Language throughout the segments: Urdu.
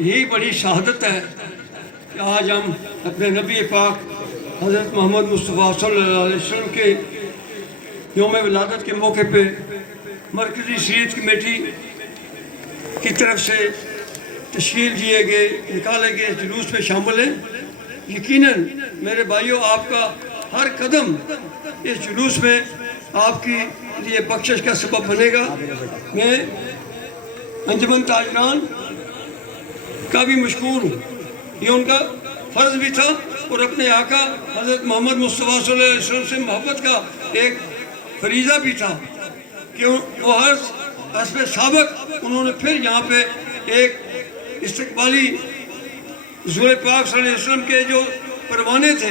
یہی بڑی شہادت ہے کہ آج ہم اپنے نبی پاک حضرت محمد مصطفیٰ صلی اللہ علیہ وسلم کے یوم ولادت کے موقع پہ مرکزی شریعت کمیٹی کی طرف سے تشکیل دیے گئے نکالے گئے جلوس میں شامل ہیں۔ یقیناً میرے بھائیوں، آپ کا ہر قدم اس جلوس میں آپ کی لیے بخشش کا سبب بنے گا۔ میں انجمن تاجران کا بھی مشکور ہوں، یہ ان کا فرض بھی تھا اور اپنے آقا حضرت محمد مصطفیٰ صلی اللہ علیہ وسلم سے محبت کا ایک فریضہ بھی تھا کہ وہ ہر حسب سابق انہوں نے پھر یہاں پہ ایک استقبالی حضور پاک صلی اللہ علیہ وسلم کے جو پروانے تھے،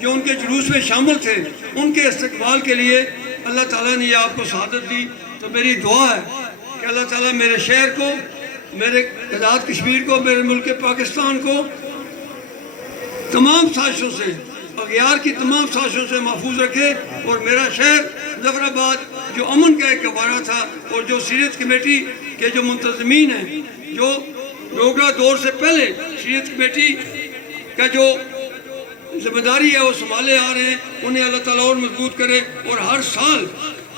جو ان کے جلوس میں شامل تھے، ان کے استقبال کے لیے اللہ تعالیٰ نے یہ آپ کو سعادت دی۔ تو میری دعا ہے کہ اللہ تعالیٰ میرے شہر کو، میرے آزاد کشمیر کو، میرے ملک پاکستان کو تمام سازشوں سے، اغیار کی تمام سازشوں سے محفوظ رکھے، اور میرا شہر ظفر آباد جو امن کا ایک گہوارہ تھا، اور جو شریعت کمیٹی کے جو منتظمین ہیں، جو ڈوگرا دور سے پہلے شریعت کمیٹی کا جو ذمہ داری ہے وہ سنبھالے آ رہے ہیں، انہیں اللہ تعالیٰ اور مضبوط کرے۔ اور ہر سال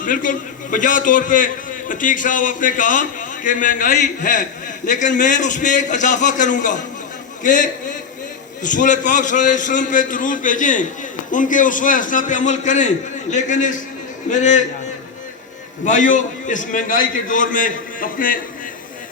بالکل بجا طور پہ عتیق صاحب آپ نے کہا کہ مہنگائی ہے، لیکن میں اس میں ایک اضافہ کروں گا کہ رسول پاک صلی اللہ علیہ وسلم پہ درود بھیجیں، ان کے اسوہ حسنہ پہ عمل کریں، لیکن اس میرے بھائیوں اس مہنگائی کے دور میں اپنے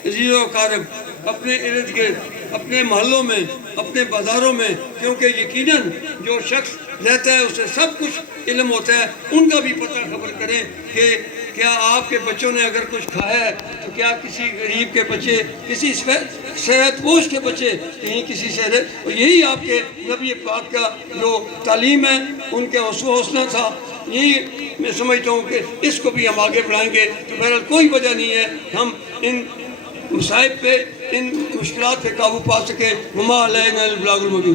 عزیز و اقارب، اپنے ارد گرد، اپنے محلوں میں، اپنے بازاروں میں، کیونکہ یقیناً جو شخص رہتا ہے اسے سب کچھ علم ہوتا ہے، ان کا بھی پتہ خبر کریں کہ کیا آپ کے بچوں نے اگر کچھ کھایا ہے تو کیا کسی غریب کے بچے، کسی صحت پوش کے بچے کہیں کسی سے رہے، اور یہی آپ کے نبی پاک کا جو تعلیم ہے ان کے حسنہ تھا۔ یہی میں سمجھتا ہوں کہ اس کو بھی ہم آگے بڑھائیں گے۔ تو بہرحال کوئی وجہ نہیں ہے ہم ان مصائب پہ، ان مشکلات پہ قابو پا سکے۔ وما علینا البلاغ المبین۔